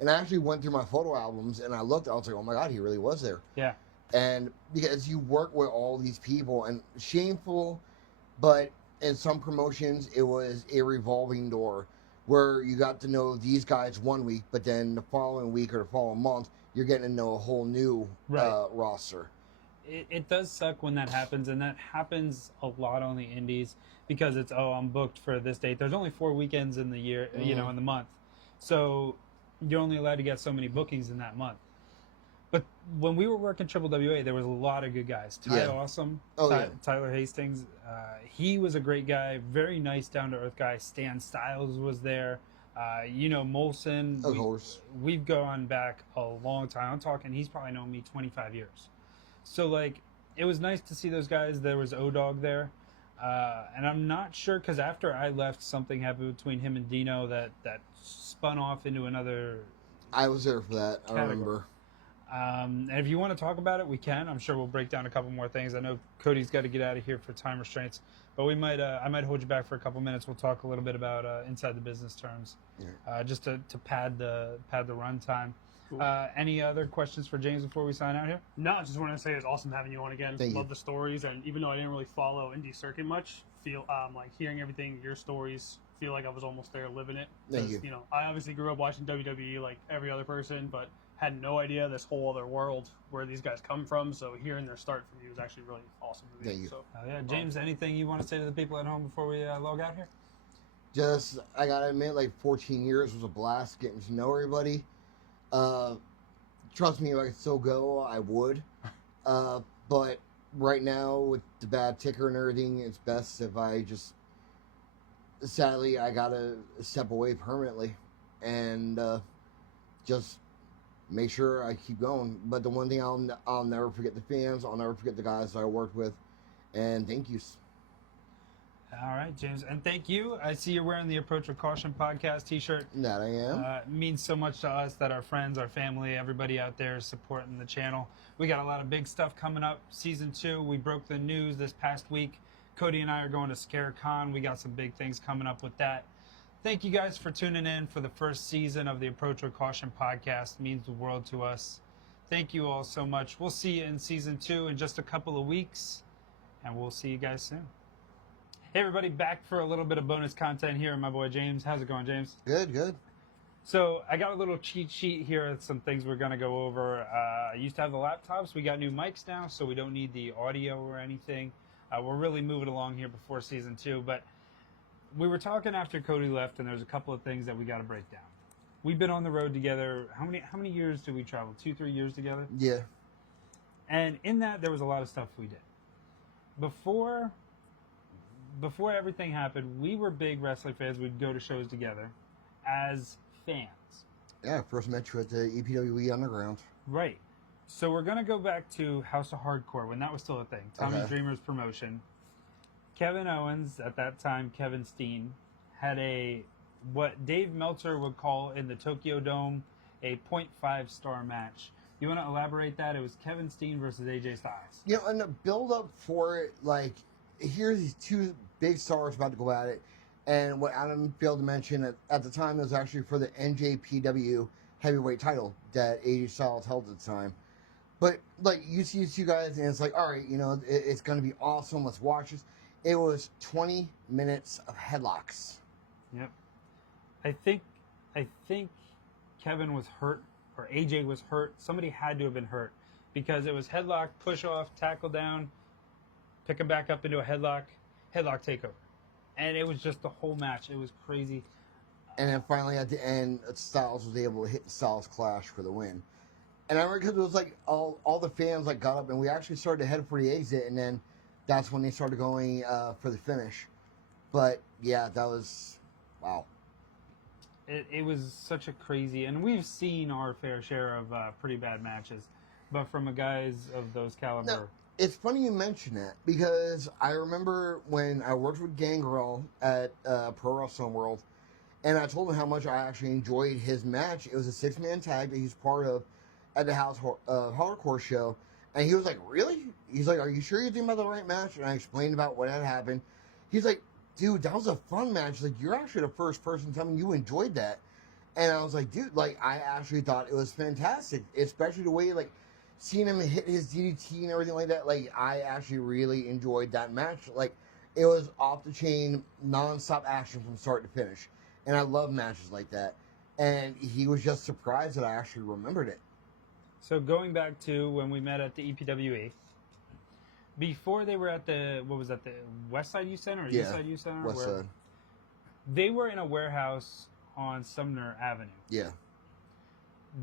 And I actually went through my photo albums and I looked, I was like, oh my God, he really was there. Yeah. And because you work with all these people and shameful, but in some promotions, it was a revolving door where you got to know these guys one week, but then the following week or the following month, you're getting to know a whole new roster. It does suck when that happens, and that happens a lot on the indies because it's, I'm booked for this date. There's only 4 weekends in the year, in the month. So you're only allowed to get so many bookings in that month. But when we were working Triple WA, there was a lot of good guys. Ty Yeah. Awesome, Oh, yeah. Tyler Hastings. He was a great guy, very nice, down to earth guy. Stan Styles was there. Molson. Of course. We've gone back a long time. I'm talking, he's probably known me 25 years. So, like, it was nice to see those guys. There was O-Dog there. And I'm not sure, because after I left, something happened between him and Dino that spun off into another. I was there for that. I Category. remember. And if you want to talk about it, we can. I'm sure we'll break down a couple more things. I know Cody's got to get out of here for time restraints, but we might. I might hold you back for a couple minutes. We'll talk a little bit about inside the business terms, just to pad the run time. Cool. Any other questions for James before we sign out here? No, I just wanted to say it's awesome having you on again. Thank Love you. the stories, and even though I didn't really follow indie circuit much, feel like hearing everything, your stories, feel like I was almost there living it. Thank you. I obviously grew up watching WWE like every other person, but had no idea this whole other world where these guys come from. So hearing their start from you was actually really awesome to me. Thank you. So, Yeah, James. Anything you want to say to the people at home before we log out here? Just, I gotta admit, like 14 years was a blast getting to know everybody. Trust me, if I could still go, I would. But right now, with the bad ticker and everything, it's best if I just, sadly, I gotta step away permanently and just make sure I keep going. But the one thing I'll never forget the fans, I'll never forget the guys that I worked with, and thank yous. All right, James, and thank you. I see you're wearing the Approach with Caution podcast T-shirt. That I am. It means so much to us that our friends, our family, everybody out there is supporting the channel. We got a lot of big stuff coming up. Season 2, we broke the news this past week. Cody and I are going to ScareCon. We got some big things coming up with that. Thank you guys for tuning in for the first season of the Approach with Caution podcast. It means the world to us. Thank you all so much. We'll see you in Season 2 in just a couple of weeks, and we'll see you guys soon. Hey everybody, back for a little bit of bonus content here. My boy James. How's it going, James? Good. So I got a little cheat sheet here. Some things we're going to go over. I used to have the laptops. We got new mics now, so we don't need the audio or anything. We're really moving along here before Season 2. But we were talking after Cody left, and there's a couple of things that we got to break down. We've been on the road together. How many years did we travel? 2-3 years together? Yeah. And in that, there was a lot of stuff we did. Before everything happened, we were big wrestling fans. We'd go to shows together as fans. Yeah, first met you at the EPWE Underground. Right. So we're going to go back to House of Hardcore when that was still a thing. Tommy Dreamer's promotion. Kevin Owens, at that time, Kevin Steen, had what Dave Meltzer would call in the Tokyo Dome a 0.5 star match. You want to elaborate that? It was Kevin Steen versus AJ Styles. And the build up for it, like, here's these two big stars about to go at it. And what Adam failed to mention, at the time, it was actually for the NJPW heavyweight title that AJ Styles held at the time. But, like, you see these two guys, and it's like, all right, it's going to be awesome. Let's watch this. It was 20 minutes of headlocks. Yep. I think Kevin was hurt, or AJ was hurt. Somebody had to have been hurt because it was headlock, push off, tackle down, pick him back up into a headlock takeover. And it was just the whole match. It was crazy. And then finally at the end, Styles was able to hit the Styles Clash for the win. And I remember because it was like all the fans like got up and we actually started to head for the exit, and then that's when they started going for the finish. But yeah, that was wow. It was such a crazy, and we've seen our fair share of pretty bad matches, but from a guys of those caliber. Now, it's funny you mention that because I remember when I worked with Gangrel at Pro Wrestling World, and I told him how much I actually enjoyed his match. It was a 6-man tag that he's part of at the House Hardcore show, and he was like, "Really?" He's like, "Are you sure you're thinking about the right match?" And I explained about what had happened. He's like, "Dude, that was a fun match. Like, you're actually the first person telling me you enjoyed that." And I was like, "Dude, like, I actually thought it was fantastic, especially the way like." Seeing him hit his DDT and everything like that, like, I actually really enjoyed that match. Like, it was off the chain, non-stop action from start to finish. And I love matches like that. And he was just surprised that I actually remembered it. So going back to when we met at the EPWA, before they were at the, the West Side Youth Center or East Side Youth Center? West Side. They were in a warehouse on Sumner Avenue. Yeah.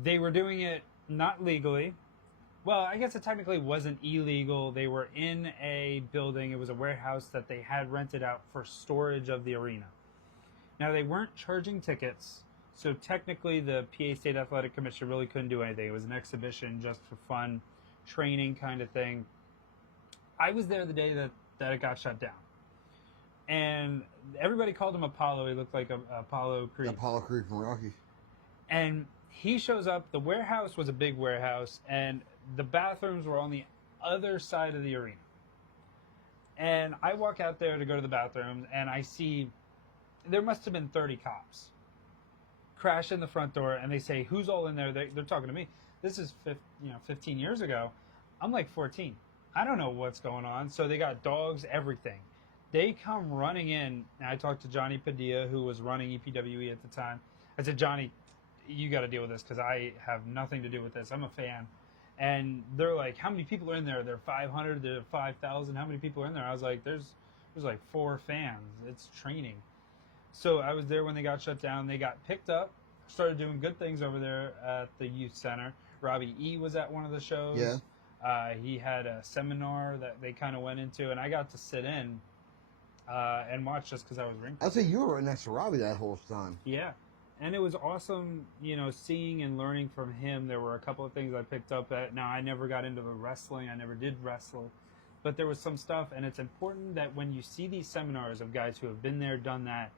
They were doing it not legally. Well, I guess it technically wasn't illegal. They were in a building. It was a warehouse that they had rented out for storage of the arena. Now, they weren't charging tickets, so technically the PA State Athletic Commission really couldn't do anything. It was an exhibition just for fun, training kind of thing. I was there the day that it got shut down. And everybody called him Apollo. He looked like Apollo Creed. Apollo Creed from Rocky. And he shows up. The warehouse was a big warehouse, and the bathrooms were on the other side of the arena. And I walk out there to go to the bathrooms, and I see there must have been 30 cops crash in the front door, and they say, "Who's all in there?" They're talking to me. This is 15 years ago. I'm like 14. I don't know what's going on. So they got dogs, everything. They come running in, and I talked to Johnny Padilla, who was running EPWE at the time. I said, "Johnny, you got to deal with this because I have nothing to do with this. I'm a fan." And they're like, "How many people are in there?" They're 500, they're 5,000. How many people are in there? I was like, there's like 4 fans. It's training. So I was there when they got shut down. They got picked up, started doing good things over there at the youth center. Robbie E was at one of the shows. Yeah. He had a seminar that they kind of went into, and I got to sit in and watch just because I was ring. I'd say you were right next to Robbie that whole time. Yeah. And it was awesome, seeing and learning from him. There were a couple of things I picked up at. Now, I never got into the wrestling. I never did wrestle. But there was some stuff, and it's important that when you see these seminars of guys who have been there, done that,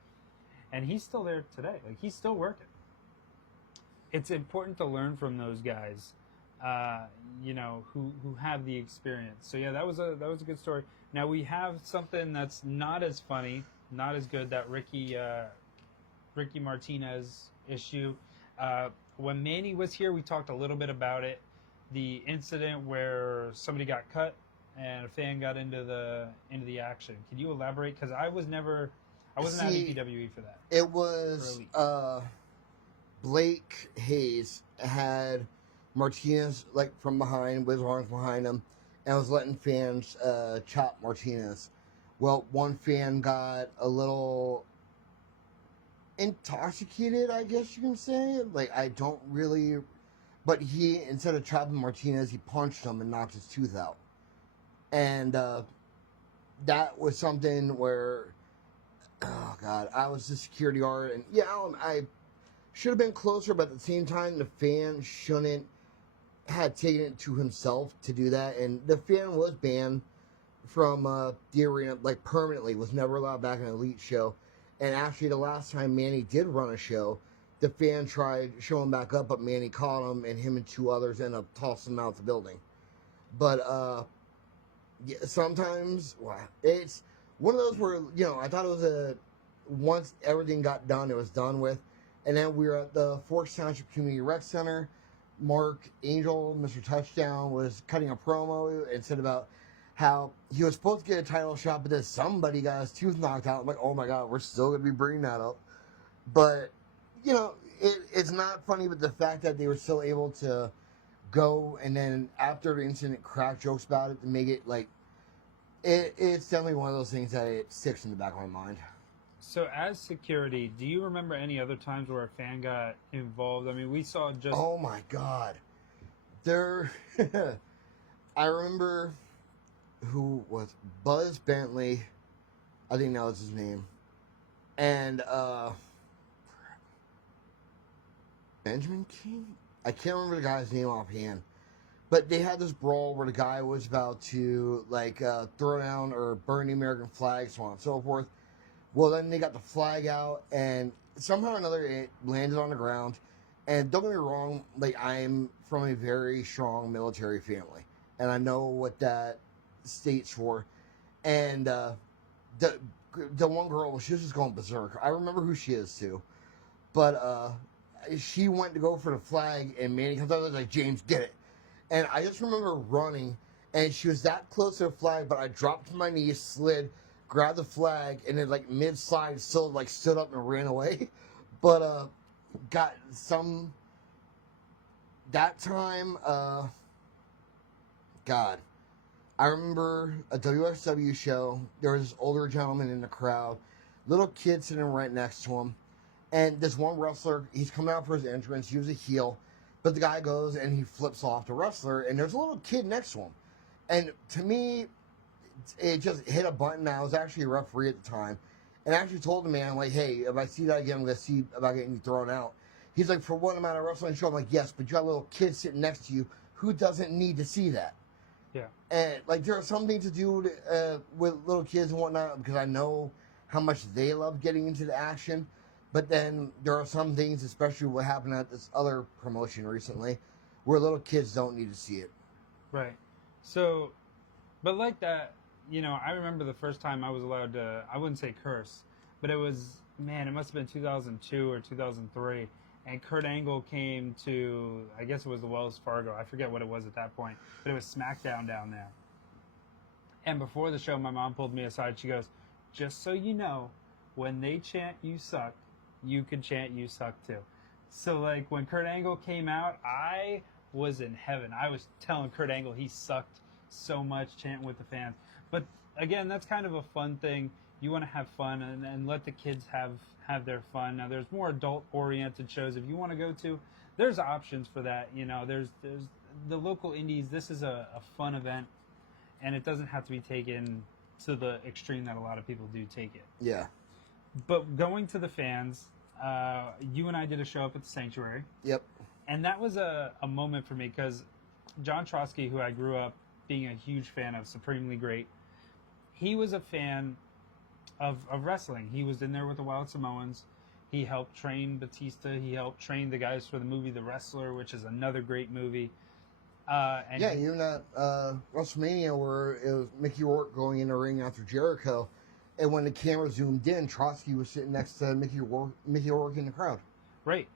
and he's still there today. Like, he's still working. It's important to learn from those guys, who have the experience. So, yeah, that was a good story. Now, we have something that's not as funny, not as good, that Ricky Martinez issue. When Manny was here, we talked a little bit about it. The incident where somebody got cut and a fan got into the action. Can you elaborate? Because I wasn't at EPWE for that. It was Blake Hayes had Martinez from behind with his arms behind him and was letting fans chop Martinez. Well, one fan got a little intoxicated, I guess you can say. I don't really, but he, instead of chopping Martinez, he punched him and knocked his tooth out. And that was something where, oh God, I was the security guard, and yeah, I should have been closer, but at the same time, the fan shouldn't have taken it to himself to do that. And the fan was banned from the arena, permanently, was never allowed back in an elite show. And actually, the last time Manny did run a show, the fan tried showing back up, but Manny caught him, and him and 2 others ended up tossing him out the building. But yeah, sometimes, it's one of those where, I thought it was once everything got done, it was done with. And then we were at the Forks Township Community Rec Center. Mark Angel, Mr. Touchdown, was cutting a promo and said about how he was supposed to get a title shot, but then somebody got his tooth knocked out. I'm like, oh my God, we're still going to be bringing that up. But, it's not funny, but the fact that they were still able to go and then after the incident crack jokes about it to make it it's definitely one of those things that it sticks in the back of my mind. So as security, do you remember any other times where a fan got involved? I mean, we saw just... Oh my God. I remember... who was Buzz Bentley, I think that was his name, and Benjamin King? I can't remember the guy's name offhand, but they had this brawl where the guy was about to throw down or burn the American flag, so on and so forth. Well, then they got the flag out, and somehow or another it landed on the ground. And don't get me wrong, I'm from a very strong military family, and I know what that states for. And the one girl, she was just going berserk. I remember who she is too, but she went to go for the flag, and Manny comes out and was like, "James, get it." And I just remember running, and she was that close to the flag, but I dropped to my knees, slid, grabbed the flag, and then mid-slide still stood up and ran away. But got some that time. God, I remember a WSW show. There was this older gentleman in the crowd, little kid sitting right next to him, and this one wrestler, he's coming out for his entrance. He was a heel. But the guy goes and he flips off the wrestler, and there's a little kid next to him. And to me, it just hit a button. I was actually a referee at the time. And I actually told the man, I'm like, hey, if I see that again, I'm going to see about getting you thrown out. He's like, for what amount of wrestling show? I'm like, yes, but you got a little kid sitting next to you who doesn't need to see that. Yeah. And, like, there are some things to do with little kids and whatnot, because I know how much they love getting into the action. But then there are some things, especially what happened at this other promotion recently, where little kids don't need to see it. Right. So, but like that, you know, I remember the first time I was allowed to, I wouldn't say curse, but it was, man, it must have been 2002 or 2003. And Kurt Angle came to, I guess it was the Wells Fargo. I forget what it was at that point, but it was SmackDown down there. And before the show, my mom pulled me aside. She goes, just so you know, when they chant you suck, you could chant you suck too. So like when Kurt Angle came out, I was in heaven. I was telling Kurt Angle he sucked so much, chanting with the fans. But again, that's kind of a fun thing. You want to have fun and let the kids have their fun. Now there's more adult oriented shows if you want to go to. There's options for that. You know, there's the local indies. This is a fun event, and it doesn't have to be taken to the extreme that a lot of people do take it. Yeah. But going to the fans, you and I did a show up at the Sanctuary. Yep. And that was a moment for me because John Trotsky, who I grew up being a huge fan of, Supremely Great, he was a fan of wrestling. He was in there with the Wild Samoans. He helped train Batista. He helped train the guys for the movie The Wrestler, which is another great movie. And yeah, even at WrestleMania where it was Mickey Rourke going in the ring after Jericho, and when the camera zoomed in, Trotsky was sitting next to Mickey Rourke in the crowd. Right.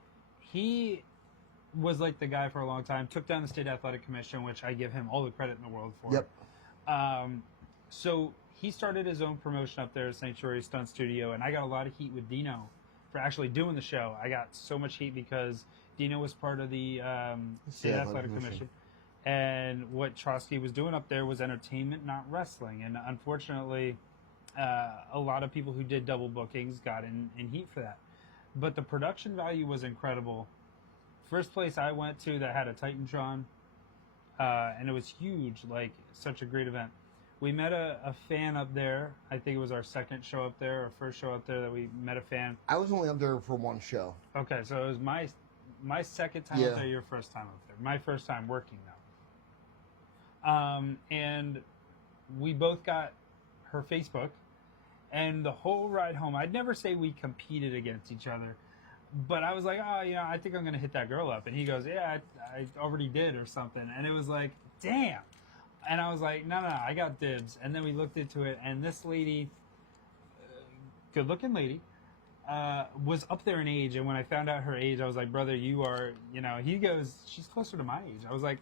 He was like the guy for a long time, took down the State Athletic Commission, which I give him all the credit in the world for. Yep. So he started his own promotion up there at Sanctuary Stunt Studio, and I got a lot of heat with Dino for actually doing the show. I got so much heat because Dino was part of the State Athletic Commission. And what Trotsky was doing up there was entertainment, not wrestling. And unfortunately, a lot of people who did double bookings got in heat for that. But the production value was incredible. First place I went to that had a Titantron, and it was huge, like such a great event. We met a fan up there. I think it was our second show up there, or first show up there that we met a fan. I was only up there for one show. Okay, so it was my second time up there, your first time up there. My first time working though. And we both got her Facebook, and the whole ride home, I'd never say we competed against each other, but I was like, oh, you know, I think I'm going to hit that girl up. And he goes, yeah, I already did or something. And it was like, damn. And I was like, no, I got dibs. And then we looked into it, and this lady, good-looking lady, was up there in age. And when I found out her age, I was like, brother, you are, you know, he goes, she's closer to my age. I was like,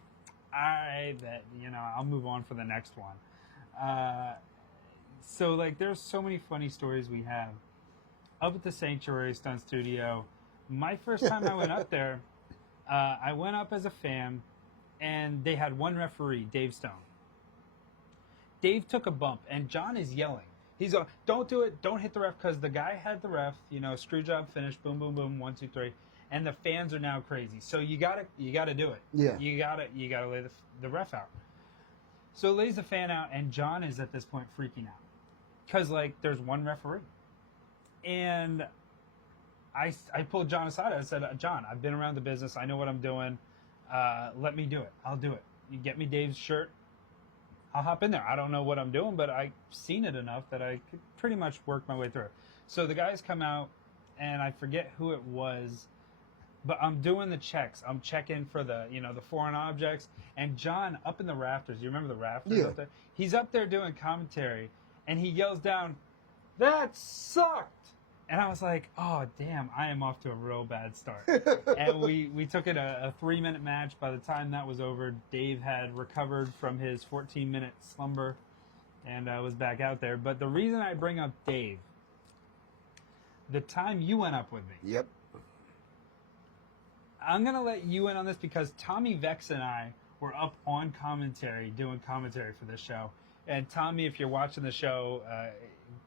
I bet, you know, I'll move on for the next one. So, like, there's so many funny stories we have. Up at the Sanctuary Stunt Studio, my first time I went up there, I went up as a fan, and they had one referee, Dave Stone. Dave took a bump, and John is yelling. He's going, don't do it, don't hit the ref, because the guy had the ref, you know, screw job, finish, boom, boom, boom, 1, 2, 3, and the fans are now crazy. So you gotta do it. Yeah. You gotta lay the ref out. So it lays the fan out, and John is at this point freaking out, because like there's one referee, and I pulled John aside. I said, John, I've been around the business. I know what I'm doing. Let me do it. I'll do it. You get me Dave's shirt. I'll hop in there. I don't know what I'm doing, but I've seen it enough that I could pretty much work my way through it. So the guys come out, and I forget who it was, but I'm doing the checks. I'm checking for the, you know, the foreign objects. And John up in the rafters. You remember the rafters? Yeah. Up there? He's up there doing commentary, and he yells down, "That sucked!" And I was like, oh, damn, I am off to a real bad start. And we took it a 3-minute match. By the time that was over, Dave had recovered from his 14-minute slumber and was back out there. But the reason I bring up Dave, the time you went up with me. Yep. I'm going to let you in on this because Tommy Vex and I were up on commentary, doing commentary for this show. And Tommy, if you're watching the show,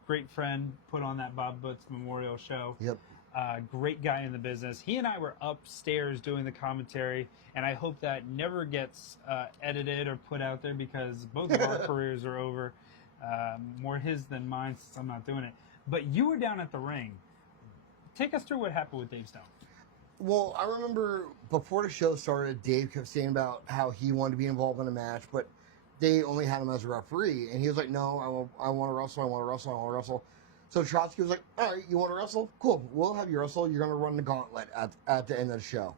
great friend, put on that Bob Butts Memorial show. Yep. Great guy in the business. He and I were upstairs doing the commentary, and I hope that never gets edited or put out there because both of our careers are over. More his than mine since I'm not doing it. But you were down at the ring. Take us through what happened with Dave Stone. Well, I remember before the show started, Dave kept saying about how he wanted to be involved in a match, but they only had him as a referee. And he was like, no, I want to wrestle, I want to wrestle, I want to wrestle. So Trotsky was like, all right, you want to wrestle? Cool, we'll have you wrestle. You're going to run the gauntlet at the end of the show.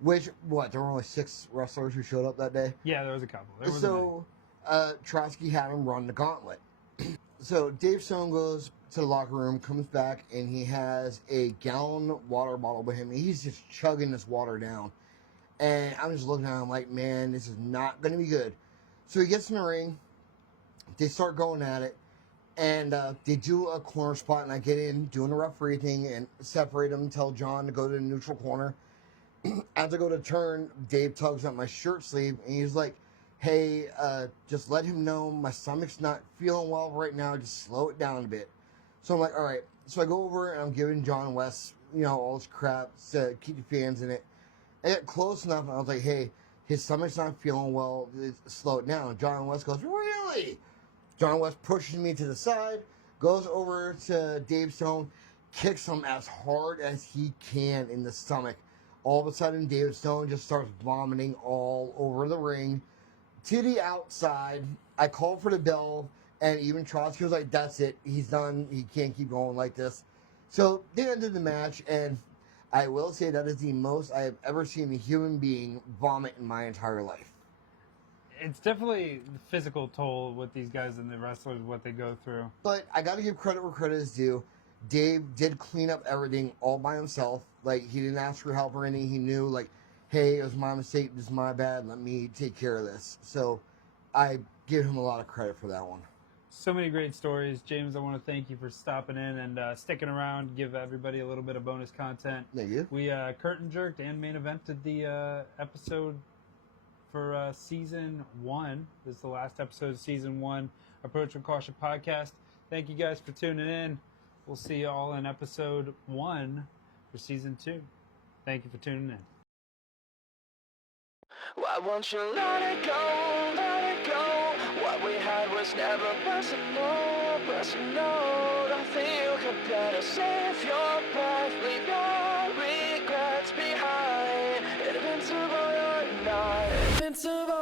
Which, there were only 6 wrestlers who showed up that day? Yeah, there was a couple. Trotsky had him run the gauntlet. So Dave Stone goes to the locker room, comes back, and he has a gallon water bottle with him. He's just chugging this water down. And I'm just looking at him like, man, this is not going to be good. So he gets in the ring. They start going at it. And they do a corner spot, and I get in, doing the referee thing, and separate them, tell John to go to the neutral corner. As I go to turn, Dave tugs at my shirt sleeve, and he's like, hey, just let him know my stomach's not feeling well right now. Just slow it down a bit. So I'm like, all right. So I go over, and I'm giving John West, all this crap to keep the fans in it. I get close enough, and I was like, hey, his stomach's not feeling well. Slow it down. John West goes, really? John West pushes me to the side, goes over to Dave Stone, kicks him as hard as he can in the stomach. All of a sudden, Dave Stone just starts vomiting all over the ring to the outside. I called for the bell, and even Trotsky was like, that's it. He's done. He can't keep going like this. So they ended the match, and I will say that is the most I have ever seen a human being vomit in my entire life. It's definitely the physical toll with these guys and the wrestlers, what they go through. But I got to give credit where credit is due. Dave did clean up everything all by himself. Like, he didn't ask for help or anything. He knew, like, hey, it was my mistake. This is my bad. Let me take care of this. So I give him a lot of credit for that one. So many great stories. James, I want to thank you for stopping in and sticking around, give everybody a little bit of bonus content. Thank you. We curtain jerked and main evented the episode for Season 1. This is the last episode of Season 1, Approach with Caution podcast. Thank you guys for tuning in. We'll see you all in Episode 1 for Season 2. Thank you for tuning in. Why won't you let it go, let it go? What we had was never personal, personal. Nothing you could better save your breath, leave your regrets behind. Invincible, you're not invincible.